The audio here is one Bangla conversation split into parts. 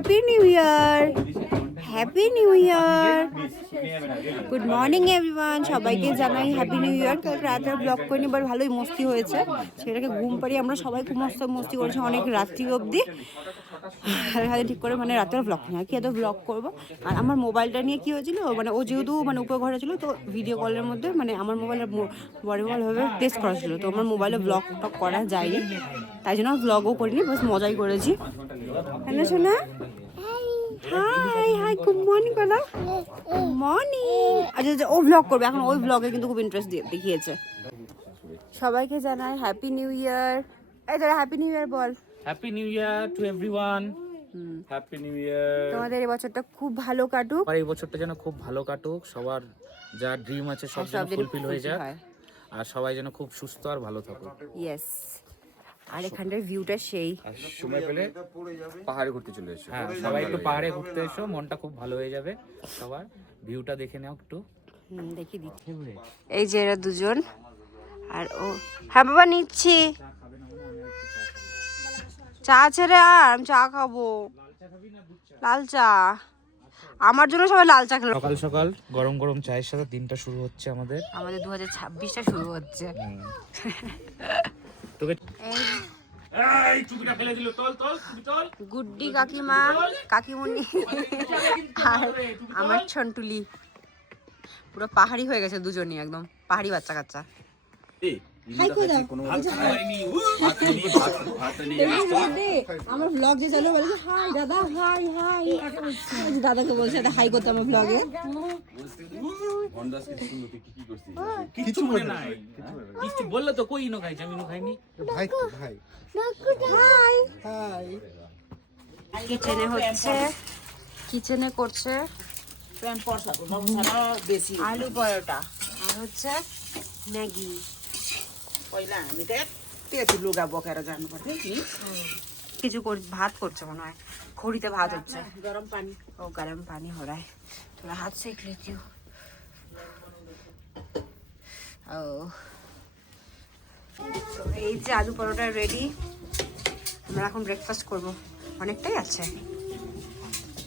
Happy new year, happy new year. Good morning everyone, সবাইকে জানাই হ্যাপি নিউ ইয়ার। কালকে রাতে ব্লগ করিনি, এবার ভালোই মস্তি হয়েছে। সেটাকে ঘুম পাড়িয়ে আমরা সবাই খুব মস্ত মস্তি করেছি অনেক রাত্রি অবধি। হাতে ঠিক করে মানে রাতের ব্লগ নিয়ে কি এত ব্লগ করবো। আর আমার মোবাইলটা নিয়ে কী হয়েছিল, মানে ও যেহেতু মানে উপর ঘরে ছিল, তো ভিডিও কলের মধ্যে মানে আমার মোবাইলে বড় মোবাইলভাবে টেস্ট করা ছিল, তো আমার মোবাইলে ব্লগ টক করা যায়নি, তাই জন্য ব্লগও করিনি, বাস মজাই করেছি। হ্যালো সোনা, হাই হাই, গুড মর্নিং বলো। মর্নিং। আচ্ছা ও ব্লগ করবে এখন, ওই ব্লগে কিন্তু খুব ইন্টারেস্ট দেখিয়েছে। সবাইকে জানাই হ্যাপি নিউ ইয়ার। এই তোরা happy new year ball. Happy new year to everyone. Happy new year. তোমাদের এই বছরটা খুব ভালো কাটুক, আর এই বছরটা যেন খুব ভালো কাটুক, সবার যা ড্রিম আছে সব যেন ফুলফিল হয়ে যাক, আর সবাই যেন খুব সুস্থ আর ভালো থাকুক। ইয়েস। আর এখানটার ভিউটা সেই, আর সময় পেলে পাহাড়ে ঘুরতে চলে এসো। হ্যাঁ, সবাই একটু পাহাড়ে ঘুরতে এসো, মনটা খুব ভালো হয়ে যাবে সবার। ভিউটা দেখে নাও একটু। দেখি দিচ্ছি। এই যে এরা দুজন, আর ও হ্যাঁ বাবা নিচ্ছি। চা আছে রে, আর আমি চা খাবো, লাল চা। আমার জন্য সবাই লাল চা খেলো। সকাল সকাল গরম গরম চায়ের সাথে দিনটা শুরু হচ্ছে আমাদের। 2026টা শুরু হচ্ছে। তোকে এই চুপিটা ফেলে দিল, তোল তোল চুপি তোল। গুড্ডি কাকিমা, কাকিমুনি আর আমার ছন্টুলি পুরো পাহাড়ি হয়ে গেছে দুজনই, একদম পাহাড়ি বাচ্চা কাচ্চা। আমার ব্লগ যে চালু বলে হাই দাদা, হাই হাই, দাদাকে বলছে হাই করতে আমার ব্লগে। কিছু মনে নাই, কিছু বললে তো কই ইনো খাইছে, আমি ইনো খাইনি। ভাই ভাই হাই হাই। কিচেনে হচ্ছে, কিচেনে করছে আলু পরোটা আর হচ্ছে ম্যাগি। কিছু ভাত করছে মনে হয়, খড়িতে ভাত হচ্ছে। গরম পানি, ও গরম পানি हो रहा है, थोड़ा हाथ सेक लेती हूँ। ও এই যে আলু পরোটা রেডি, আমরা এখন ব্রেকফাস্ট করব। অনেকটাই আছে,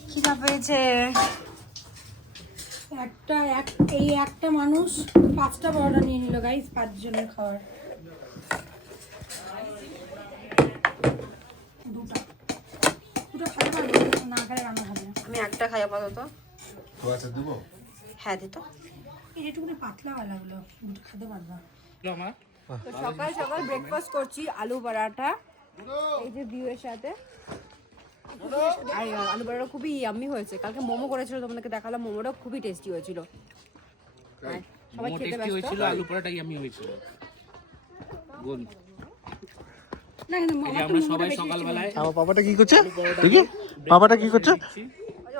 খিদা পেয়েছে। এই একটা মানুষ 5টা পরোটা নিয়ে নিল গাইস, 5 জনের খাওয়ার। দুটো খেতে পারবো না, খেলে রান্না হবে না। আমি একটা খাই আপাতত। আচ্ছা দেবো। হ্যাঁ দিত। এইটুকুনি পাতলা লাগলো, দুটো খেতে পারবা। আমার তো সকাল সকাল ব্রেকফাস্ট করছি আলু পরাঠা, এই যে ভিউয়ের সাথে। আর আলু পরাঠা খুবই ইয়াম্মি হয়েছে। কালকে মোমো করেছিল, তোমাদেরকে দেখালাম, মোমোটা খুবই টেস্টি হয়েছিল। সবাই খেতে ব্যস্ত হয়েছিল, আলু পরোটাই আমি হয়েছিল। গোল না কিন্তু এই যে আমরা সবাই সকালবেলায় আমার পাপাটা কি করছে দেখি, পাপাটা কি করছে।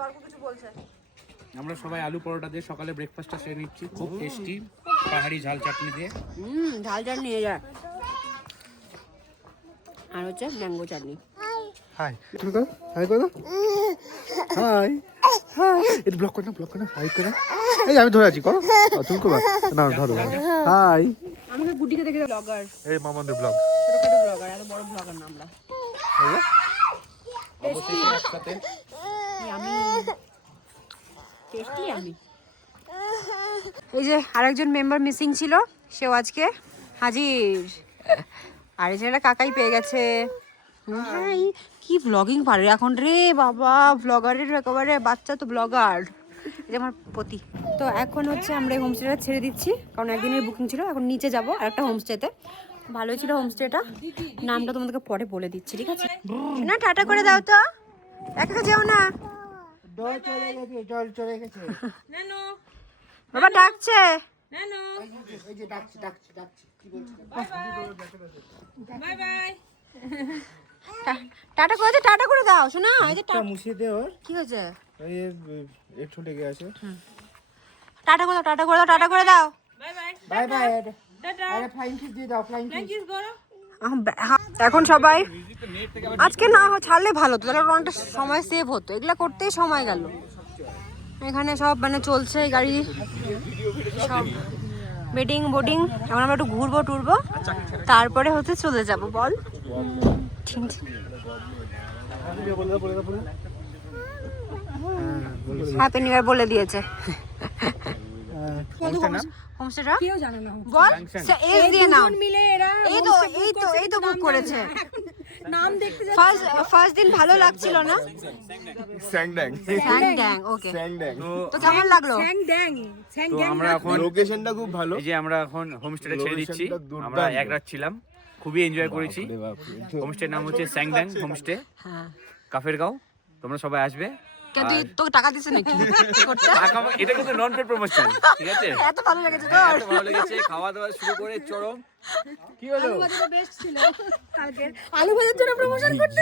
অল্প কিছু বলছে। আমরা সবাই আলু পরোটা দিয়ে সকালে ব্রেকফাস্টটা সেরে নিচ্ছি, খুব টেস্টি পাহাড়ি ঝাল চাটনি দিয়ে। ঝাল ঝাল নিয়ে যায়। আর হচ্ছে ম্যাঙ্গো চাটনি। হাই তুমি করো, হাই করো, হাই হাই। এটা ব্লক করো না, ব্লক করো না, হাই করো। এই আমি ধরে আছি, করো তুমি করো না, ধরো। হাই, আমাকে গুটিকে দেখে ব্লগার, এই মামাদের ব্লগ। ছোটখাটো ব্লগার, এত বড় ব্লগার না আমরা। অবশ্যই একসাথে আমি টেস্টি আমি। এই যে আরেকজন মেম্বার মিসিং ছিল, সেও আজকে হাজির। আর এই ছেলেটা কাকাই পেয়ে গেছে। হাই, কি ব্লগিং পারে এখন রে বাবা, ব্লগারের একেবারে বাচ্চা তো ব্লগার। এটা আমার পতি। তো এখন হচ্ছে আমরা এই হোমস্টেটা ছেড়ে দিচ্ছি, কারণ একদিনের বুকিং ছিল। এখন নিচে যাবো আর একটা হোমস্টেতে, ভালোই ছিল হোমস্টেটা। নামটা তোমাদেরকে পরে বলে দিচ্ছি, ঠিক আছে? না টাটা করে দাও তো, একা যেও না। জল চলে গেছে। বাবা ডাকছে। এই যে ডাকছি ডাকছি ডাকছি, কি বলছিস? Bye bye. টাটা করে দে, টাটা করে দাও শোনা। এই যে মুছিয়ে দে ওর, কি হয়েছে? এই একটু লেগে আছে। টাটা করে দাও, টাটা করে দাও, টাটা করে দাও। Bye bye. Bye bye. Tata. আরে ফ্লাইং কিস দিয়ে দাও, ফ্লাইং কিস। কিস করো। এখন সবাই আজকে না ছাড়লে ভালো তো, তাহলে অনেকটা সময় সেভ হতো। এগুলা করতেই সময় গেল। এখানে সব মানে চলছে গাড়ি, সব বেডিং বোর্ডিং। এখন আমরা একটু ঘুরবো টুরবো, তারপরে হচ্ছে চলে যাব। বল হ্যাপি নিউ ইয়ার বলে দিয়েছে। হোমস্টেটা কেউ জানে না বল এজ দিয়ে নাও। দুজন মিলে এরা এই তো বুক করেছে। নাম দেখতে ফার্স্ট দিন ভালো লাগছিল না? স্যাংড্যাং ড্যাং ওকে। স্যাংড্যাং তো কেমন লাগলো? স্যাং ড্যাং তো আমরা এখন লোকেশনটা খুব ভালো এই যে আমরা এখন হোমস্টেটা ছেড়ে দিচ্ছি। Location টা দুর্দান্ত। আমরা এক রাত ছিলাম, খুবই এনজয় করেছি। হোমস্টের নাম হচ্ছে স্যাংড্যাং হোমস্টে, হ্যাঁ কাফেরগাঁও। তোমরা সবাই আসবে। কেন তুই তোকে টাকা দিছে নাকি করতে? এটা কিন্তু নন পেড প্রমোশন, ঠিক আছে? এত ভালো লেগেছে তোর? এত ভালো লেগেছে, খাওয়া দাওয়া শুরু করে চরম। কি হলো? বেস্ট ছিল কালকে আলু ভাজার জন্য প্রমোশন করতে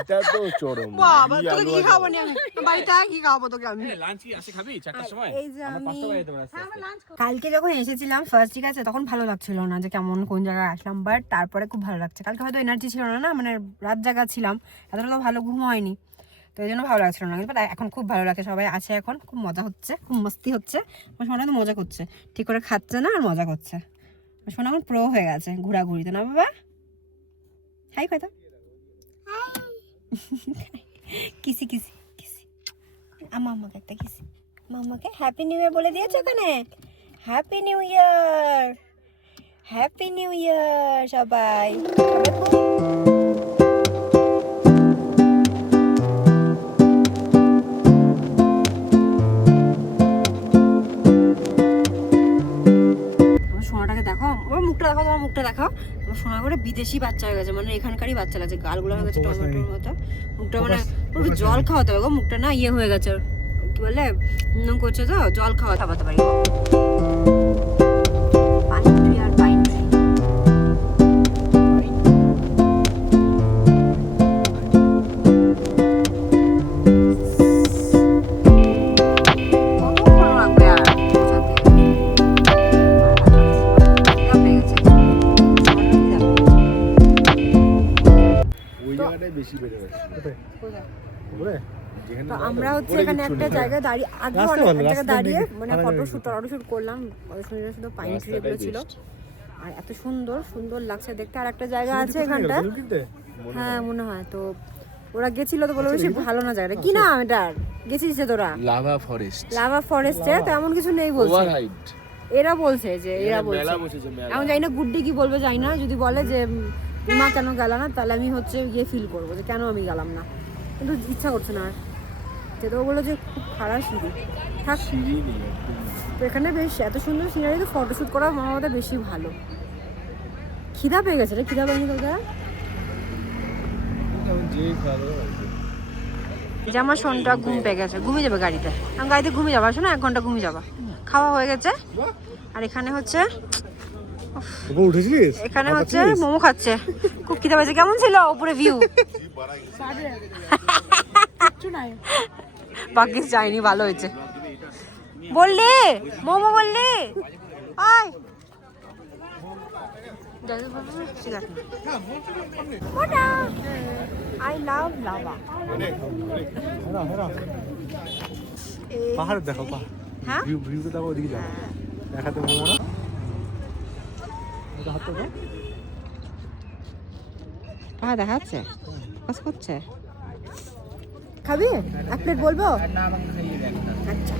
এটা তো চরম বাবা তোকে কি খাবো নি আমি বাড়িতে কি খাবো তোকে আমি? লাঞ্চ কি আসে খাবি 4টার সময়? এই যে আমরা আমি 5টা বাজে তোমরা আসতে আসতে। কালকে যখন এসেছিলাম ফার্স্ট, ঠিক আছে, তখন ভালো লাগছিল না যে কেমন কোন জায়গায় আসলাম, বাট তারপরে খুব ভালো লাগছে। কালকে হয়তো এনার্জি ছিল না, মানে রাত জাগা ছিলাম, এতটা তো ভালো ঘুম হয়নি, তো এই জন্য ভালো লাগছিল না। কিন্তু এখন খুব ভালো লাগে, সবাই আছে এখন, খুব মজা হচ্ছে, খুব মস্তি হচ্ছে। আমার সোনা তো মজা করছে, ঠিক করে খাচ্ছে না আর মজা করছে। আমার সোনা এখন প্রো হয়ে গেছে ঘোরাঘুরিতে, না বাবা? হাই কথা কিসি কিসি কিসি আমাকে একটা কিসি। মামাকে হ্যাপি নিউ ইয়ার বলে দিয়েছো ওখানে? Happy new year, happy new year সবাই। সোনাটাকে দেখো, আমার মুখটা দেখো, তোমার মুখটা দেখো। আমার সোনা করে বিদেশি বাচ্চা হয়ে গেছে, মানে এখানকারই বাচ্চা লাগছে, গালগুলো হয়ে গেছে টমেটোর মতো। মুখটা মানে একটু জল খাওয়াতে হবে গো, মুখটা না ইয়ে হয়ে গেছে, কি বলে করছে তো, জল খাওয়াতে পারি। পাইন ট্রি আর পাইন ট্রি। ওই জায়গাটায় বেশি বেড়ে গেছে তো আমরা হচ্ছে এখানে একটা জায়গায় দাঁড়িয়ে, আগে অনেক জায়গায় দাঁড়িয়ে মানে ফটোশুট করলাম, শুধু পাইন ট্রি এগুলো ছিল, আর এত সুন্দর সুন্দর লাগছে দেখতে। আর একটা জায়গা আছে এখানটা, হ্যাঁ মনে হয়, তো ওরা গেছিল তো বলে বেশি ভালো না জায়গাটা, কি নাম এটার? গেছিস যে তোরা? লাভা ফরেস্ট লাভা ফরেস্টে, তো এমন কিছু নেই বলছে এরা, বলছে যে এরা বলছে, এখন জানি না গুড্ডি কি বলবে জানি না, যদি বলে যে মা কেন গেল না, তাহলে আমি হচ্ছে গিয়ে ফিল করবো যে কেন আমি গেলাম না, কিন্তু ইচ্ছা করছে না আর যেতে। বললো যে খুব খারাপ সিঁড়ি, থাক সিঁড়ি নেই। তো এখানে বেশ এত সুন্দর সিনারি, তো ফটোশ্যুট করা আমার মতে বেশি ভালো। খিদা পেয়ে গেছে রে, খিদা পাইনি তোকে? যে আমার শোনটা ঘুম পেয়ে গেছে, ঘুমিয়ে যাবে গাড়িতে, আমি গাড়িতে ঘুমিয়ে যাবো, আসো না 1 ঘন্টা ঘুমিয়ে যাবা। খাওয়া হয়ে গেছে, আর এখানে হচ্ছে এখানে হচ্ছে মোমো খাচ্ছে, খুব খিদা পেয়েছে। কেমন ছিল উপরে ভিউ? বাকি যায়নি, ভালো হয়েছে। বললি মোমো বললি, আয় আই লাভ লাভা। পাহাড় দেখো, হ্যাঁ ভিউটা দেখো, ওদিকে যাও, দেখাতে মোমো না, ওটা হাতে দাও। পাহাড় দেখাচ্ছে, পাস করছে। খাবি 1 প্লেট বলবো? আচ্ছা,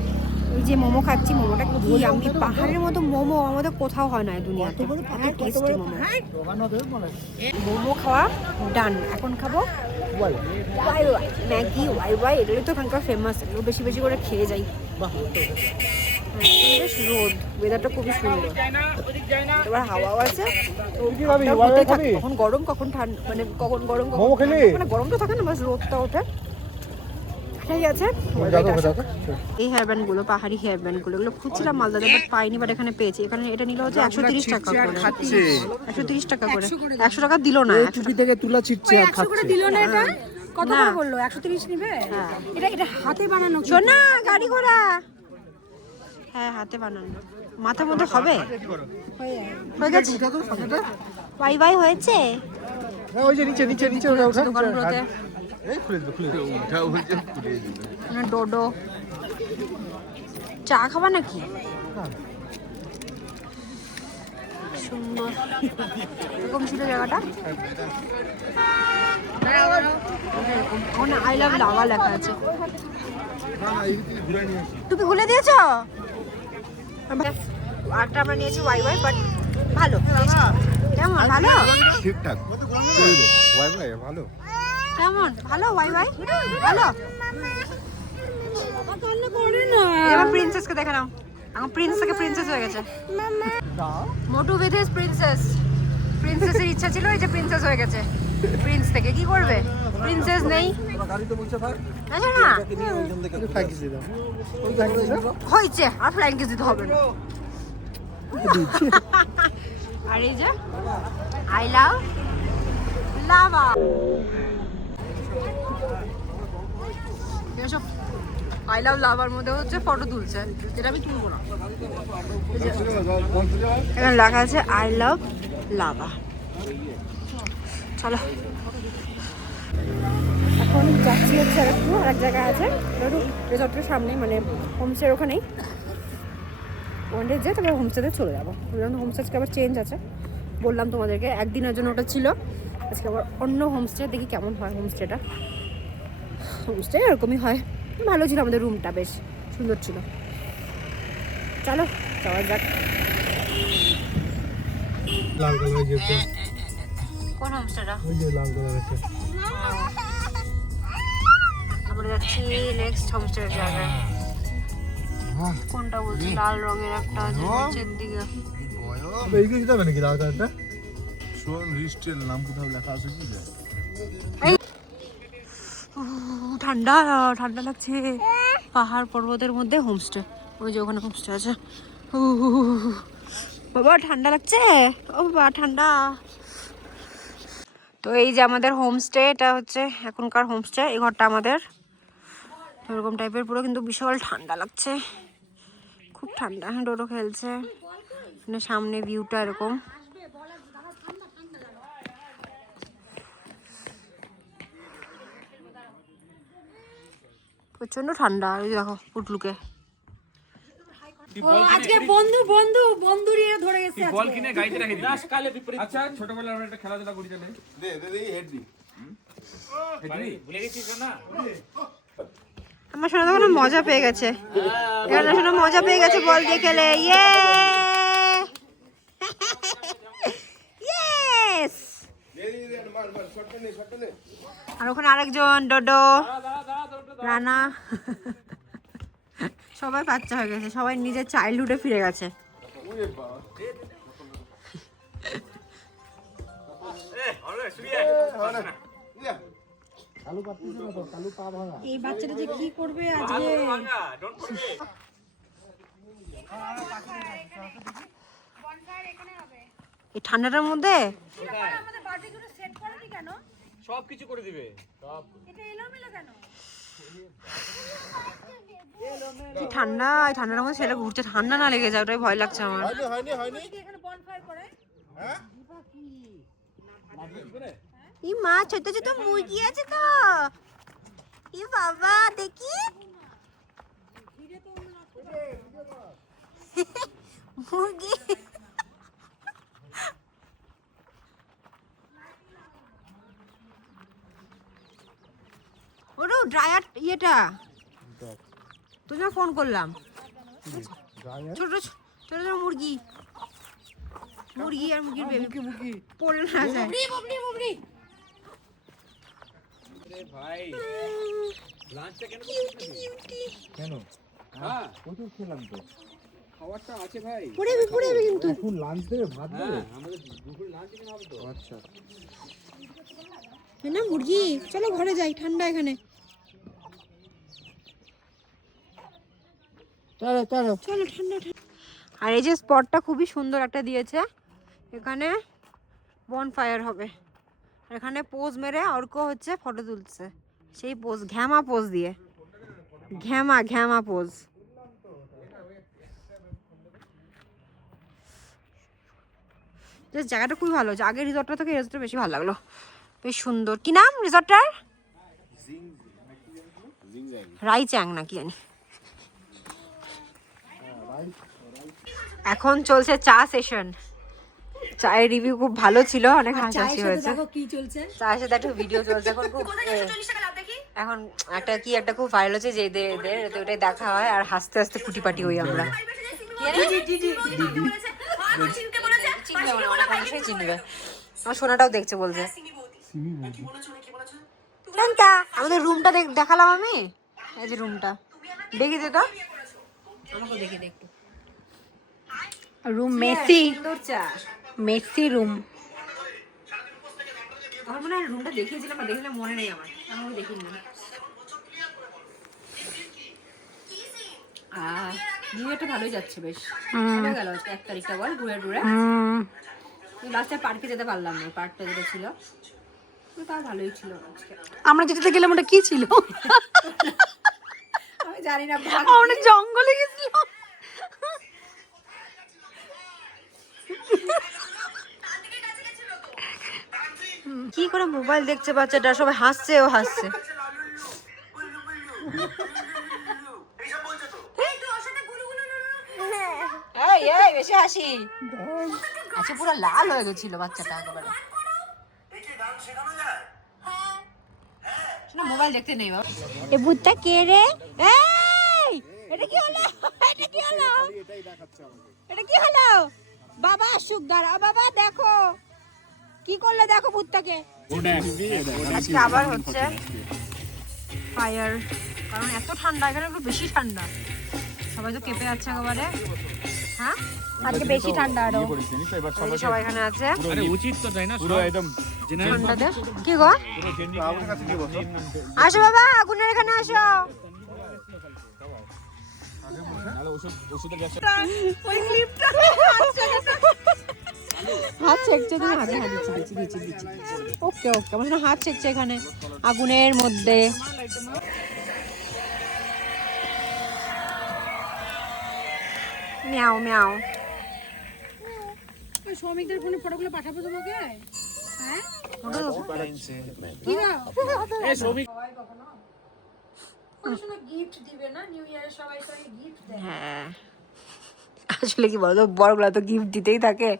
এই যে মোমো খাচ্ছি, মোমোটা কি আমি পাহাড়ের মতো মোমো আমাদের কোথাও হয় না দুনিয়াতে, এত টেস্টি মোমো। মোমো খাওয়া ডান, এখন খাবো ওয়াই ওয়াই ম্যাগি, ওয়াই এগুলো তো এখানকার ফেমাস, এগুলো বেশি বেশি করে খেয়ে যাই। বেশ রোদ, ওয়েদারটা খুবই সুন্দর, এবার হাওয়াও আছে, কখন গরম কখন ঠান্ডা, মানে কখন গরম কখন ঠান্ডা, মানে গরমটা থাকে না, বাস রোদটা ওঠে, ঠিক আছে। এই হেয়ার ব্যান্ড গুলো, পাহাড়ি হেয়ার ব্যান্ড গুলো, এগুলো খুঁজছিলাম মালদাতে, বাট পাইনি, বাট এখানে পেয়েছি। এখানে এটা নিল হচ্ছে 130 টাকা করে, 130 টাকা করে, 100 টাকা দিল না, টুপি থেকে তুলা ছিটছে আর 100 করে দিল না, এটা কত করে বললো? 130 নিবে? এটা হাতে বানানো, শোন না, গাড়ি ঘোড়া, হ্যাঁ হাতে বানানো, মাথার মধ্যে হবে, হয়ে গেছে, বাই বাই হয়েছে। ওই যে নিচে নিচে নিচে ওটা ওঠা দোকানগুলোতে এই খুলে দিল, খুলে দিল, উঠা বলছে খুলে দিল। না ডোডো চা খাবা নাকি? সুন্দর এরকম ছিল জায়গাটা, ওখানে আই লাভ লাভা লেখা আছে। টুপি খুলে দিয়েছো? আরটা আমরা নিয়েছি ওয়াই ওয়াই, বাট ভালো। কেমন? ভালো? ঠিকঠাক ওয়াই ভাই ভালো। কেমন? ভালো ওয়াই ওয়াই? ভালো। এবার প্রিন্সেসকে দেখে নাও। আমার প্রিন্সেস থেকে প্রিন্সেস হয়ে গেছে। মোটু উইথ হিজ প্রিন্সেস। প্রিন্সেসের ইচ্ছা ছিল, এই যে প্রিন্সেস হয়ে গেছে। প্রিন্স থেকে কি করবে? প্রিন্সেস নেই। আচ্ছা না হয়েছে, আর ফ্লাইং কিস দিতে হবে না। আর এই যে আই লাভ লাভা। এসব আই লাভ লাভার মধ্যে হচ্ছে ফটো তুলছে, যেটা আমি তুলবো না। এখানে লেখা আছে আই লাভ লাভা। চলো এখন যাচ্ছি হচ্ছে একটু আরেক জায়গায় আছে রিসর্টের সামনে, মানে হোমস্টের ওখানেই। ওখানে যেয়ে তারপরে হোমস্টেতে চলে যাবো। হোমস্টে আবার চেঞ্জ আছে, বললাম তোমাদেরকে একদিনের জন্য ওটা ছিল, আজকে আবার অন্য হোমস্টে। দেখি কেমন হয় হোমস্টেটা। হোমস্টে এরকমই হয়, ভালো ছিল আমাদের রুমটা, বেশ সুন্দর ছিল। চলো যাওয়া যাক। লাল কালার যেটা, কোন হোমস্টেটা? ওই যে লাল কালার আছে। আমরা যাচ্ছি নেক্সট হোমস্টের জায়গায়। কোনটা বলছি? লাল রঙের একটা আছে নিচের দিকে। এই কিছু যাবে নাকি লাল কালারটা? শোন রিস্টের নাম কোথাও লেখা আছে কি? ঠান্ডা ঠান্ডা লাগছে। পাহাড় পর্বতের মধ্যে হোমস্টে, ওই যে ওখানে হোমস্টে আছে। বাবা ঠান্ডা লাগছে, ও বাবা ঠান্ডা। তো এই যে আমাদের হোমস্টে, এটা হচ্ছে এখনকার হোমস্টে। এই ঘরটা আমাদের এরকম টাইপের পুরো, কিন্তু বিশাল ঠান্ডা লাগছে, খুব ঠান্ডা। ডোডো খেলছে, মানে সামনে ভিউটা এরকম। প্রচন্ড ঠান্ডা। ওই দেখো পুটলুকে আজকে বন্ধু বন্ধু বন্ধু নিয়ে ধরে গেছে। বল কিনে গাইতে রাখি দিস কালে বিপরীত। আচ্ছা ছোটবেলায় আমরা একটা খেলাধুলা করি চলে। দে দে দে হেড দি। ভুলে গেছিস না? আমার শোনা তখন মজা পেয়ে গেছে, এখানে শোনা মজা পেয়ে গেছে বল দিয়ে খেলে। ইয়ে ইয়েস। আর ওখানে আরেকজন ডোডো, রানা, সবাই বাচ্চা হয়ে গেছে, সবাই নিজের চাইল্ডহুডে ফিরে গেছে। এই বাচ্চাটা যে কি করবে আজকে। এই ঠান্ডাটার মধ্যে সব কিছু করে দিবে। কি ঠান্ডা, এই ঠান্ডার মধ্যে ছেলে ঘুরছে, ঠান্ডা না লেগে যায় ওটাই ভয় লাগছে আমার। ই মা, ছোট ছোট মুরগি আছে তো। ই বাবা দেখি মুরগি। ওরও ড্রায়ার ইয়েটা তুই না ফোন করলাম। ছোট ছোট ছোট মুরগি, মুরগি আর মুরগির বেবি পড়ে না যায়। ভাই লাঞ্চটা কেন কেন? হ্যাঁ প্রচুর খেলাম তো। খাবারটা আছে ভাই। পড়ে যাবে কিন্তু। এখন লাঞ্চ দেবে, ভাত দেবে? আমাদের দুপুরে লাঞ্চ কেন হবে তো? আচ্ছা না মুরগি, চলো ঘরে যাই, ঠান্ডা এখানে। চলো চলো চলো ঠান্ডা ঠান্ডা। আর এই যে স্পটটা খুবই সুন্দর একটা দিয়েছে, এখানে বনফায়ার হবে। আর এখানে পোজ মেরে অর্ক হচ্ছে ফটো তুলছে, সেই পোজ ঘ্যামা পোজ দিয়ে, ঘ্যামা ঘ্যামা পোজ। জায়গাটা খুবই ভালো, আগের রিসর্টটা থেকে এই রিসর্টটা বেশি ভালো লাগলো, বেশ সুন্দর। কি নাম রিসর্টটার? রাইচ্যাং নাকি জানি। এখন চলছে চা সেশন। চায়ের রিভিউ খুব ভালো ছিল, অনেক হাসাহাসি হয়েছে। দেখো কি চলছে। চায়ের সাথে একটা ভিডিও চলছে এখন খুব। এখন একটা খুব ভাইরাল হচ্ছে যে এদের তো ওটাই দেখা হয় আর হাসতে হাসতে কুটিপাটি হই আমরা। চিনবে মনে অনেক মানুষই চিনবে। আমার সোনাটাও দেখছে বলছে আমাদের রুমটা দেখালাম আমি, এই যে রুমটা দেখি তো আমাকে দেখি একটু। Room Messi, Messi room. আমার মনে হয় রুমটা দেখিয়েছিলাম, দেখলে মনে নেই আমার, আমি দেখিনি। নিউ ইয়ারটা ভালোই যাচ্ছে, বেশ ভালো গেল। 1 তারিখটা বল ঘুরে ঘুরে লাস্টে পার্কে যেতে পারলাম না, পার্কটা যেটা ছিল তাও ভালোই ছিল। আমরা যেটাতে গেলাম ওটা কি ছিল আমি জানি না, আমরা জঙ্গলে গেছিলাম। কি করে মোবাইল দেখছে বাচ্চাটা, সবাই হাসছে, ও হাসছে। এই বেশি হাসি। আচ্ছা পুরো লাল হয়ে গেছিল বাচ্চাটা একেবারে। শোনা মোবাইল দেখতে নেই বাবা। এ ভূতটা কে রে? এই এটা কি হলো? এটা কি হলো? এটা কি হলো? বাবা আসুক, দাঁড়াও বাবা, দেখো কি করলে, দেখো ভূতটাকে। আজকে আবার হচ্ছে ফায়ার, কারণ এত ঠান্ডা, এখানে একটু বেশি ঠান্ডা, সবাই তো কেঁপে যাচ্ছে একেবারে। হ্যাঁ আজকে বেশি ঠান্ডা আরো, সবাই এখানে আছে। উচিত তো তাই না, পুরো একদম ঠান্ডাতে। কি গো, আসো বাবা আগুনের এখানে আসো। হাত ছেকছে, তুমি হাতে হাত দিচ্ছি। ওকে ওকে, আমার জন্য হাত ছেকছে এখানে আগুনের মধ্যে। মিয়াও মিয়াও। শ্রমিকদের ফোনে ফটোগুলো পাঠাবো তোমাকে। হ্যাঁ গিফট দিবে না নিউ ইয়ারে, সবাই সবাই গিফট দেয়। হ্যাঁ আসলে কি বলতো, বড়গুলা তো গিফট দিতেই থাকে,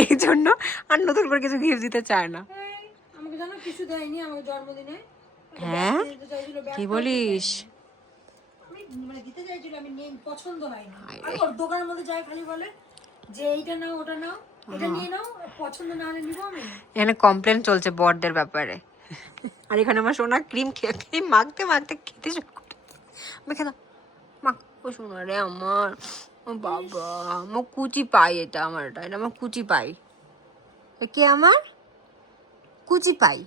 এই জন্য আর নতুন করে কিছু গিফট দিতে চায় না। আমাকে জানো কিছু দেয়নি আমার জন্মদিনে। হ্যাঁ কি বলিস? আমি মানে দিতে চাইছিল, আমি নেই, পছন্দ হয়নি। আর ওর দোকানের মধ্যে যাই খালি বলে যে এইটা নাও ওটা নাও, এটা নিয়ে নাও, পছন্দ না হলে নিবো আমি। এখানে কমপ্লেন চলছে বড়দের ব্যাপারে, আর এখানে আমার সোনা ক্রিম মাখতে মাখতে খেতে শুরু করে। মেখে দাও মাখ, ও সোনা রে আমার, ও বাবা আমার কুচি পাই, এটা আমার, এটা আমার কুচি পাই। কে আমার কুচি পাই?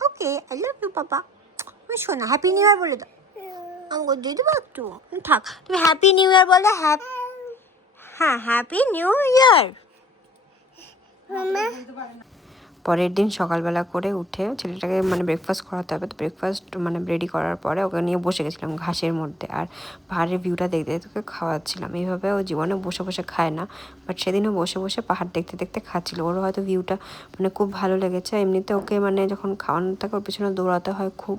Okay I love you papa. আমি শোনা হ্যাপি নিউ ইয়ার বলে দাও, আমাকে দিয়ে দেবো একটু। থাক তুমি হ্যাপি নিউ ইয়ার বলে। হ্যাঁ হ্যাপি নিউ ইয়ার। পরের দিন সকালবেলা করে উঠে ছেলেটাকে মানে ব্রেকফাস্ট করাতে হবে, তো ব্রেকফাস্ট মানে রেডি করার পরে ওকে নিয়ে বসে গেছিলাম ঘাসের মধ্যে, আর পাহাড়ের ভিউটা দেখতে দেখতে ওকে খাওয়াচ্ছিলাম। এইভাবে ও জীবনে বসে বসে খায় না, বাট সেদিনও বসে বসে পাহাড় দেখতে দেখতে খাচ্ছিল। ওরও হয়তো ভিউটা মানে খুব ভালো লেগেছে। এমনিতে ওকে মানে যখন খাওয়ানো থাকে ওর পিছনে দৌড়াতে হয় খুব,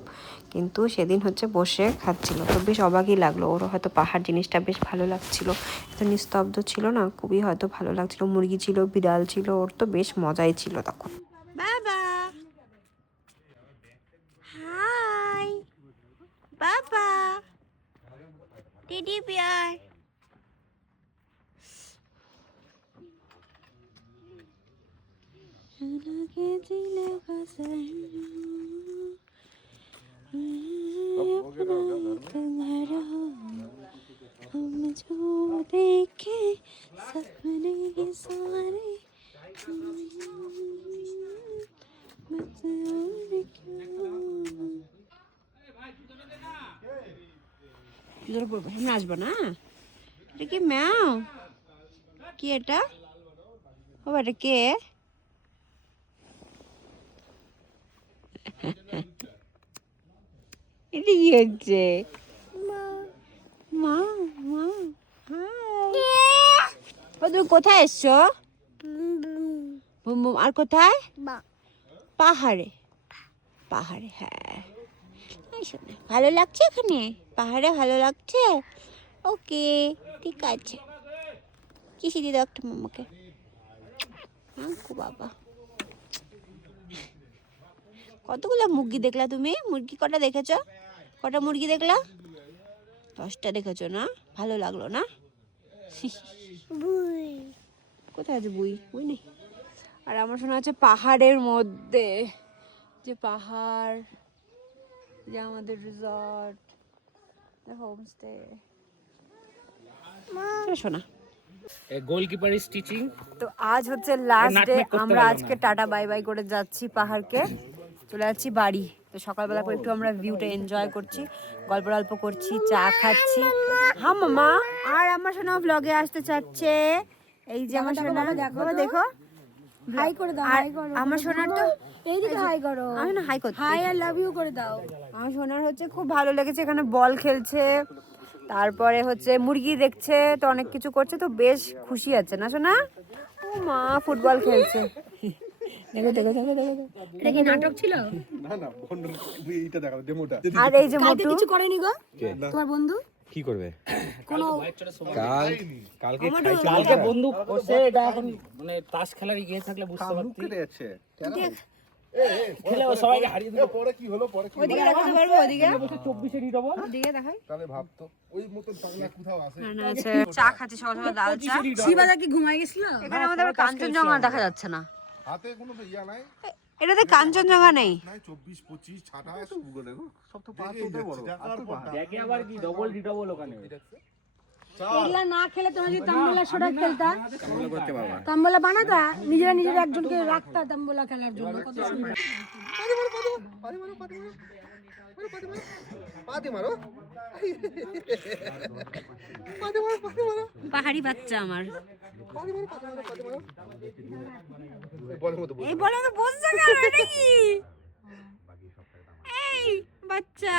কিন্তু সেদিন হচ্ছে বসে খাচ্ছিল, তো বেশ অবাকই লাগলো। ওরও হয়তো পাহাড় জিনিসটা বেশ ভালো লাগছিল, এত নিস্তব্ধ ছিল না, খুবই হয়তো ভালো লাগছিল। মুরগি ছিল, বিড়াল ছিল, ওর তো বেশ মজাই ছিল তখন। বাবা হাই, বাবা টেডি বিয়ার। देखे सपने सारे আসবো না। এটা কি ম্যাও? কি এটা? ও এটা কে? এটা কি হচ্ছে? মা মা তুমি কোথায় এসছো? আর কোথায়? পাহাড়ে। পাহাড়ে হ্যাঁ, ভালো লাগছে এখানে পাহাড়ে, ভালো লাগছে। ওকে ঠিক আছে, কিসি দিয়ে দাও একটা মামাকে। হ্যাঁ বাবা কতগুলো মুরগি দেখলা তুমি? মুরগি কটা দেখেছো? কটা মুরগি দেখলা? 10টা দেখেছো না? ভালো লাগলো না? কোথায় আছে বুই? বুই নেই। আর আমার শোনা আছে পাহাড়ের মধ্যে, যে পাহাড়, যে আমাদের রিসর্ট, হোমস্টে। শোনা, গোলকিপার ইজ টিচিং। তো আজ হচ্ছে লাস্ট ডে, নাটমেগ করতে আমরা পারবো আজকে টাটা বাই বাই করে যাচ্ছি পাহাড়কে, চলে যাচ্ছি বাড়ি। তো সকালবেলা করে একটু আমরা ভিউটা এনজয় করছি, গল্প গল্প করছি, চা খাচ্ছি। হ্যাঁ মামা, আর আমার সোনা ব্লগে আসতে চাচ্ছে। এই যে আমার সোনা, দেখো দেখো, হাই করে দাও, আর হাই করো। আমার সোনার তো এইদিকে হাই করো, আমি না হাই করতে, হাই আর লাভ ইউ করে দাও। আমার সোনার হচ্ছে খুব ভালো লেগেছে, এখানে বল খেলছে, তারপরে হচ্ছে মুরগি দেখছে, তো অনেক কিছু করছে, তো বেশ খুশি আছে না সোনা? ও মা ফুটবল খেলছে। দেখো দেখো দেখো দেখো, এটা কি নাটক ছিল? না না বন্ধ, এইটা দেখো ডেমোটা। আর এই যে কালকে মোটু, কিছু করেনি গো তোমার বন্ধু? কি করবে? কোনো কালকে কালকে বন্ধু বসে এটা এখন মানে তাস খেলার ইয়ে থাকলে বুঝতে পারতি। কেটে যাচ্ছে। খেলে ও সবাইকে হারিয়ে দিল। পরে কি হলো পরে কি হলো? ওদিকে দেখাতে পারবো? ওদিকে 24 এর ডবল। ওদিকে দেখাই। তাহলে ভাবতো ওই মতন পাগলা কোথাও আছে। চা খাচ্ছি সকাল সকাল, লাল চা। শিবাদা কি ঘুমায় গেছিল? এখানে আমাদের আবার কাঞ্চনজঙ্ঘা দেখা যাচ্ছে না। হাতে কোনো তো ইয়া নাই, এটাতে কাঞ্চনজঙ্ঘা নেই। নাই 24 25 28 গুলো দেখো সব তো পাঁচ ওটাই বড়। দেখে আবার কি ডবল ডিডবল ওখানে। এগুলা না খেলে তোমরা যদি তাম্বলা সোডা খেলতা, ভালো করতে পারবা। তাম্বলা বানাতা, নিজেরা নিজেরা একজনকে রাখতা তাম্বলা খেলার জন্য। কত সুন্দর। পাতি মারো। পাহাড়ি বাচ্চা আমার। বলের মতো এই বলে তো বসছে কেন? এটা কি? এই বাচ্চা,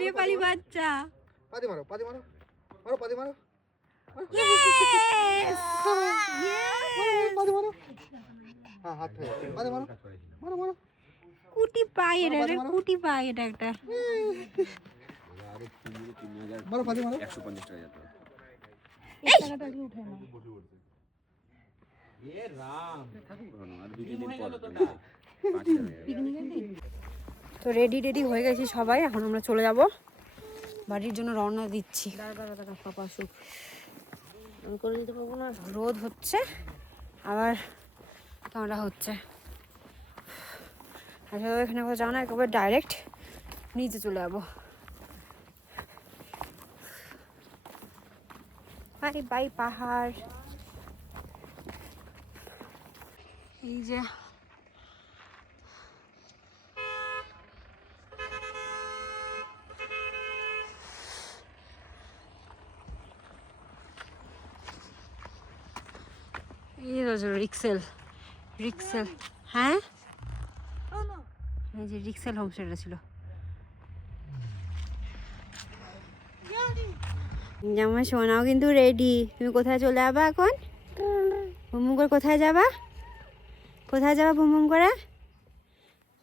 নেপালি বাচ্চা। পাতি মারো, পাতি মারো। মারো পাতি মারো। Yes! পাতি মারো। হ্যাঁ হাত ধরে। পাতি মারো। মারো মারো। কুটি পাই এটা, কুটি পাই এটা একটা। মারো পাতি মারো। তো রেডি রেডি হয়ে গেছি সবাই, এখন আমরা চলে যাব বাড়ির জন্য, রওনা দিচ্ছি। পাপা সুখ আমি করে দিতে পারবো না, রোদ হচ্ছে আবার ঠান্ডা হচ্ছে। আসলে এখানে কোথাও যাও না, একেবারে ডাইরেক্ট নিচে চলে যাবো। বাই বাই পাহাড়। এই যে রিক্সেল, রিক্সেল, হ্যাঁ এই যে রিক্সেল হোমস্টেটা ছিল। জামাই সোনাও কিন্তু রেডি। তুমি কোথায় চলে যাবা এখন? বুমবুম করে কোথায় যাবা? কোথায় যাবা বুমবুম করে?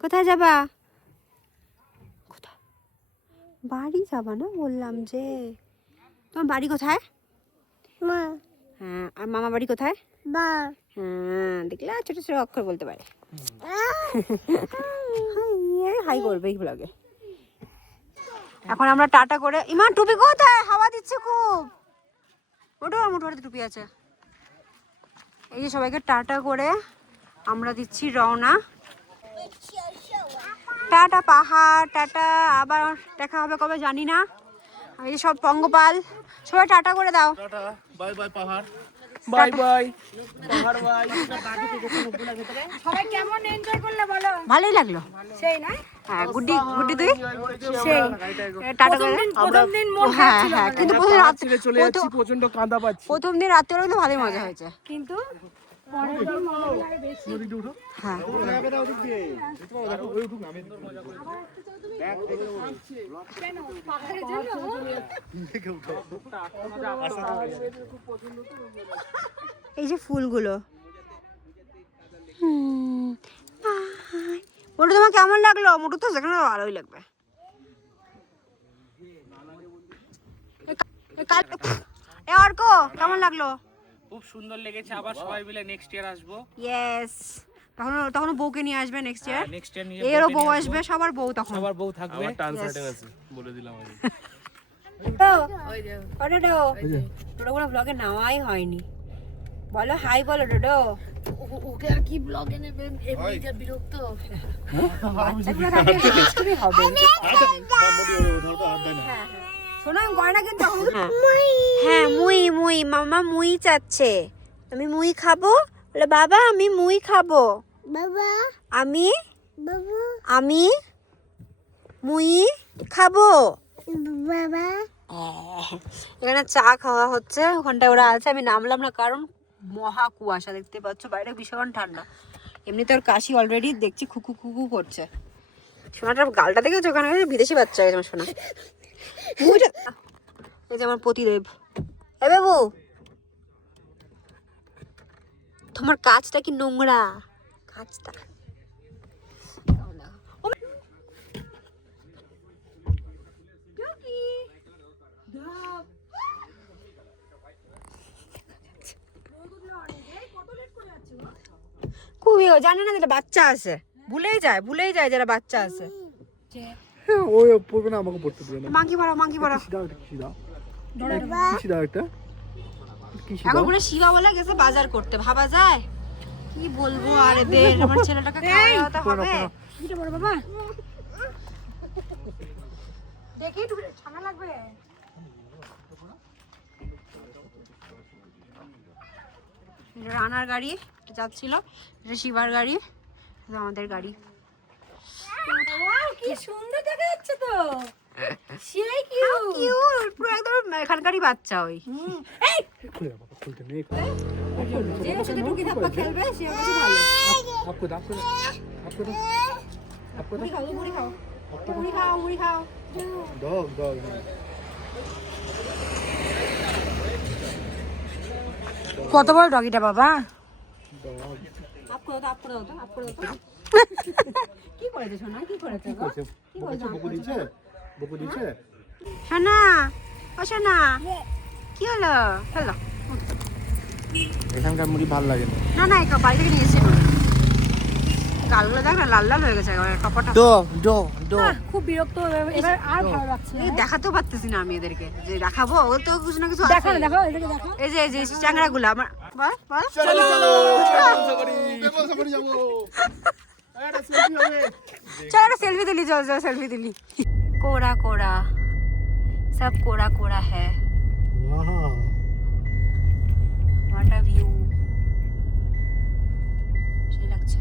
কোথায় যাবা? কোথায়? বাড়ি যাবা না বললাম যে। তোমার বাড়ি কোথায়? মা। হ্যাঁ, আর মামা বাড়ি কোথায়? বা। হ্যাঁ দেখলে ছোট ছোট অক্ষর বলতে পারে। হাই করবে এই ব্লগে। এখন আমরা টাটা করে, ইমান টুপি কোথায়? হাওয়া দিচ্ছে খুব। ওটা আমার মোটর টুপি আছে। এই যে সবাইকে টাটা করে আমরা দিচ্ছি রওনা। টাটা পাহাড়, টাটা, আবার দেখা হবে কবে জানি না। এই যে সব পঙ্গপাল, সবাই টাটা করে দাও। টাটা বাই বাই পাহাড়। বাই বাই পাহাড় বাই। সবাই কেমন এনজয় করলে বলো? ভালোই লাগলো। সেই না? হ্যাঁ গুড্ডি, গুড্ডি তুই? সেই টাটা করে। প্রথম দিন মন হ্যাঁ হ্যাঁ, কিন্তু প্রথম রাত্রে চলে যাচ্ছি, প্রচন্ড কাঁদা পাচ্ছি। প্রথম দিন রাত্রে কিন্তু ভালোই মজা হয়েছে। কিন্তু পরের দিন মজা হলো আরো বেশি। হ্যাঁ কেন? পাহাড়ের জন্য? এই যে ফুলগুলো, মোটু তোমার কেমন লাগলো? মোটু তো সেখানে ভালোই লাগবে। এ অর্ক কেমন লাগলো? খুব সুন্দর লেগেছে, আবার সবাই মিলে নেক্সট ইয়ার আসবো। ইয়েস, তখন বউকে নিয়ে আসবে নেক্সট ইয়ার। নেক্সট ইয়ার নিয়ে এরও বউ আসবে, সবার বউ তখন। সবার বউ থাকবে। বলে দিলাম আমি। ডোডো কোনো ব্লগে নেওয়াই হয়নি, বলো হাই বলো ডোডো। ওকে আর কি ব্লগে নেবে, এমনি যা বিরক্ত। বাচ্চাগুলো থাকলে একটু দুষ্টুমি হবে। শোনো আমি করে না কিন্তু। হ্যাঁ মুই মুই, মামা মুই চাচ্ছে, আমি মুই খাবো। বলে বাবা আমি মুই খাবো, বাবা আমি আমি মুই খাবো বাবা। এখানে চা খাওয়া হচ্ছে, ওখানটায় ওরা আছে, আমি নামলাম না কারণ মহা কুয়াশা, দেখতে পাচ্ছ বাইরে ভীষণ ঠান্ডা। এমনিতে ওর কাশি অলরেডি দেখছি খুকু খুকু করছে। সোনাটার গালটা দেখেছো, ওখানে বিদেশি বাচ্চা হয়েছে আমার সোনা। এই যে আমার পতিদেব। এ বাবু তোমার কাজটা কি নোংরা, কাজটা খুবই জানে না যেটা বাচ্চা আছে, ভুলেই যায় যারা বাচ্চা আছে। ওই পড়বে না, আমাকে পড়তে দিবে না। মাঙ্কি পড়া এখন পুরো শিবা বলে গেছে বাজার করতে, ভাবা যায়? কি বলবো আর এদের, আমার ছেলেটাকে খাওয়াতে হবে। এটা বড় বাবা দেখি একটু ঠান্ডা লাগবে। রানার গাড়ি যাচ্ছিল, এটা শিবার গাড়ি, এটা আমাদের গাড়ি। কি সুন্দর দেখা যাচ্ছে তো, সেই কিউট পুরো একদম এখানকারই বাচ্চা। ওই খুলতে নেই। যে ওর সাথে টুকি ধাপ্পা খেলবে সে বেশি ভালো। মুড়ি খাও, মুড়ি খাও, মুড়ি খাও, মুড়ি খাও। ডগ কত বড় ডগিটা বাবা। কি করেছে সোনা, কি করেছে গো? বকু দিচ্ছে। সোনা ও সোনা কি হলো? হ্যালো এখানকার মুড়ি ভালো লাগে না না, এই বাড়ি থেকে নিয়ে এসেছি। গালগুলো দেখ না, লাল লাল হয়ে গেছে টপটা। খুব বিরক্ত, এবার আর ভালো লাগছে না। দেখাতেও পারতেছি না আমি এদেরকে, যে দেখাবো ও তো কিছু না কিছু দেখো আছে। দেখো এদিকে দেখো, এই যে চ্যাংড়া গুলো আমার বল বল চলো সাফারি যাবো। चल एक सेल्फी दिली, चल सेल्फी दिली। कोरा कोरा सब कोरा कोरा है। व्हाट अ व्यू, সেই লাগছে।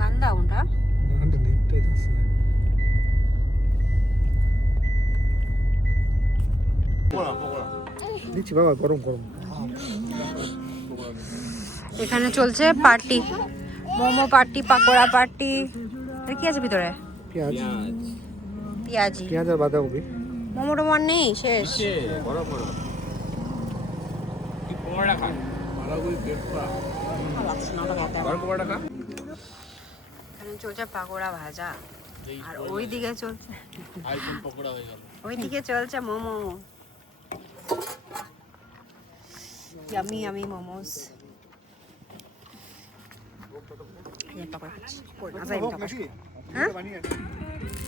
গান্দা ওটা দিচ্ছি বাবা, গরম গরম। এখানে চলছে party, momo party, pakora party. আর কি আছে ভিতরে? পেঁয়াজ পেঁয়াজি, পেঁয়াজ আর বাঁধাকপি। মোমো টোমো আর নেই, শেষ। এখানে চলছে পাকোড়া ভাজা, আর ওইদিকে চলছে চলছে মোমো। Yummy yummy momos.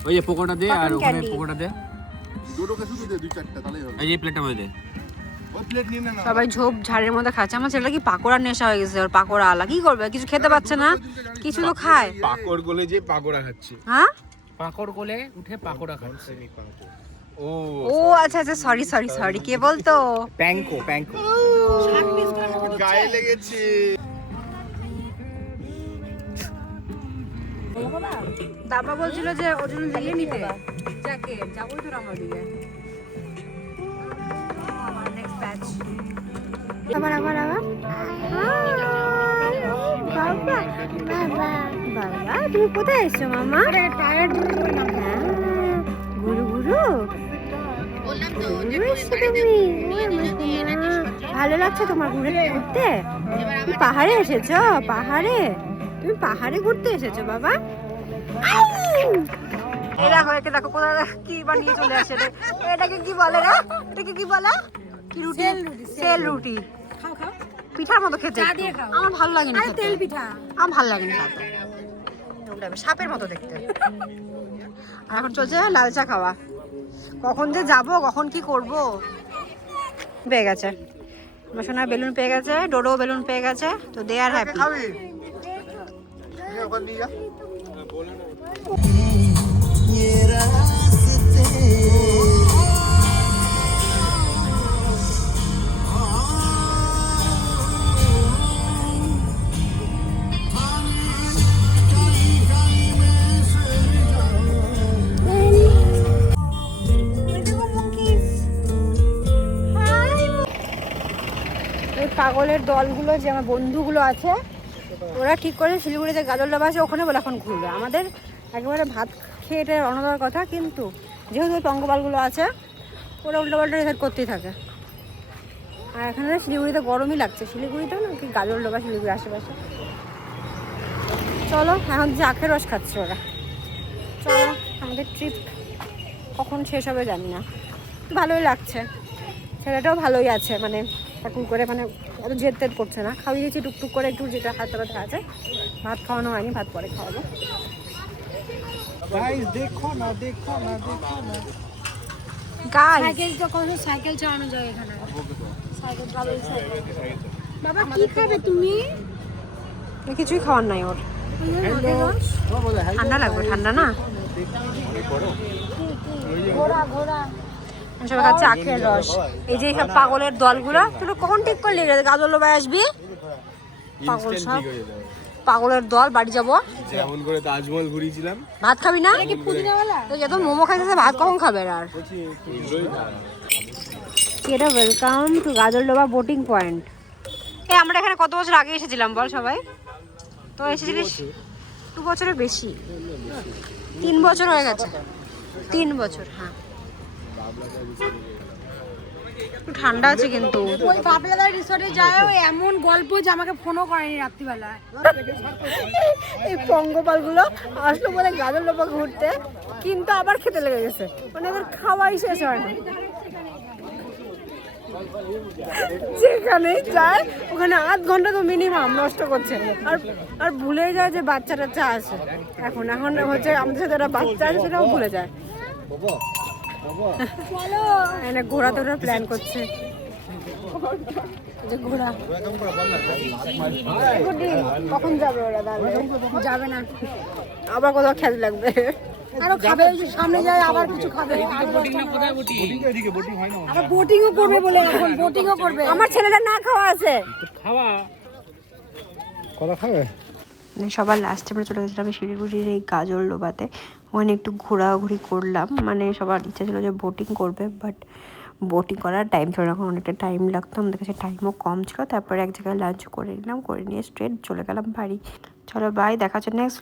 ওই যে পকোড়া দে, আর ওখানে পকোড়া দে, দুটোকে শুধু দে, 2-4টা তাহলেই হবে। এই যে প্লেটটা মধ্যে দে। ওই প্লেট নিয়ে না। সবাই ঝোপ ঝাড়ের মধ্যে খাচ্ছে। আমার ছেলেটা কি পাকোড়া নেশা হয়ে গেছে, ওর পাকোড়া আলা। কি করবে, কিছু খেতে পাচ্ছে না, কিছু তো খায়। পাকড় গলে যে পাকোড়া খাচ্ছে। হ্যাঁ পাকড় গলে উঠে পাকোড়া খাচ্ছে। ও ও আচ্ছা আচ্ছা, সরি কে বলতো? প্যাঙ্কো গায়ে লেগেছে। দাবা বলছিল যে ওর জন্য দিয়ে নিতে, যাকে যাবো তো আমরা দিকে। নেক্সট ব্যাচ আবার বাবা তুমি কোথায় এসছো মামা? গুরু ভালো লাগছে তোমার ঘুরতে? পাহাড়ে এসেছো? তুমি পাহাড়ে ঘুরতে এসেছো বাবা? এই দেখো, একে দেখো কোথায় কি বানিয়ে চলে আসে। এটাকে কি বলে রে? এটাকে কি বলে? কি রুটি? সেল রুটি। খাও খাও। পিঠার মতো খেতে চা একটু। দিয়ে খাও। আমার ভালো লাগেনি আরে খেতে। তেল পিঠা। আমার ভালো লাগেনি খেতে। ওটা সাপের মতো দেখতে। আর এখন চলছে লাল চা খাওয়া। কখন যে যাব, কখন কি করব। পেয়ে গেছে আমার সোনা, বেলুন পেয়ে গেছে, ডোডো বেলুন পেয়ে গেছে, তো দে আর হ্যাপি। খাবি ওখানে নিয়ে যা এই পাগলের দলগুলো যে আমার বন্ধুগুলো আছে, ওরা ঠিক করে শিলিগুড়িতে গাজলডাবা আছে, ওখানে বলে এখন ঘুরবে। আমাদের একেবারে ভাত খেয়ে এটা রওনা দেওয়ার কথা, কিন্তু যেহেতু ওই পঙ্গপালগুলো আছে, ওরা উল্টোপাল্টা রেসার্ট করতেই থাকে। আর এখানে শিলিগুড়িতে গরমই লাগছে, শিলিগুড়িতেও না কি গাজলডাবা শিলিগুড়ি আশেপাশে। চলো এখন যে আখের রস খাচ্ছে ওরা। চলো, আমাদের ট্রিপ কখন শেষ হবে জানি না, ভালোই লাগছে। ছেলেটাও ভালোই আছে, মানে এখন করে মানে অত জেদ তেদ করছে না। খাওয়িয়ে দিয়েছি টুকটুক করে একটু, যেটা হাতে ব্যথা আছে। ভাত খাওয়ানো হয়নি, ভাত পরে খাওয়াবো। গাইস দেখো না দেখো না দেখো না গাইস সাইকেল তো কত সাইকেল চালানো যায় এখানে। সাইকেল চালানো বাবা কি খাবে তুমি? কিছুই খাওয়ার নাই ওর। ঠান্ডা লাগবে, ঠান্ডা না। ঘোড়া ঘোড়া সবাই খাচ্ছে আখের রস। এই যে সব পাগলের দলগুলো, তুই কখন ঠিক করলি গাজলডাবায় আসবি? পাগল সব পাগলের দল। বাড়ি যাবো, যেমন করে তাজমহল ঘুরিয়েছিলাম। ভাত খাবি না? পুদিনাওয়ালা তো যত মোমো খাইতেছে, ভাত কখন খাবে আর? এটা welcome to Gajoldoba boating point. এই আমরা এখানে কত বছর আগে এসেছিলাম বল সবাই? তো এসেছিলিস 2 বছরের বেশি, 3 বছর হয়ে গেছে। 3 বছর, হ্যাঁ। একটু ঠান্ডা আছে কিন্তু। ওই বাবলাদার রিসর্টে যায় ও এমন গল্প যে আমাকে ফোনও করেনি রাত্রিবেলা। এই পঙ্গপালগুলো আসলো বলে গাজলডোবা ঘুরতে, কিন্তু আবার খেতে লেগে গেছে, মানে এদের খাওয়াই শেষ হয় না। যেখানেই যায় ওখানে আধ ঘন্টা তো মিনিমাম নষ্ট করছে। আর ভুলে যায় যে বাচ্চা টাচ্চা আছে। এখন হচ্ছে আমাদের সাথে একটা বাচ্চা আছে, সেটাও ভুলে যায়। চলো এখানে ঘোরা তোরা প্ল্যান করছে, যে ঘোরা। কখন যাবে ওরা? তাহলে যাবে না, আবার কোথাও খেতে লাগবে। আরো খাবে, ওই যে সামনে যায় আবার কিছু খাবে। আবার বোটিংও করবে বলে, এখন বোটিংও করবে। আমার ছেলেটা না খাওয়া আছে। কলা খাবে? সবার লাস্টে আমরা চলে গেছিলাম শিলিগুড়ির এই গাজলডোবাতে। ওখানে একটু ঘোরাঘুরি করলাম, মানে সবার ইচ্ছা ছিল যে বোটিং করবে, বাট বোটিং করার টাইম ছিল না, অনেকটা টাইম লাগতো। আমাদের কাছে টাইমও কম ছিল। তারপরে এক জায়গায় লাঞ্চ করে নিলাম, করে নিয়ে স্ট্রেট চলে গেলাম বাড়ি। চলো বাই, দেখা হচ্ছে নেক্সট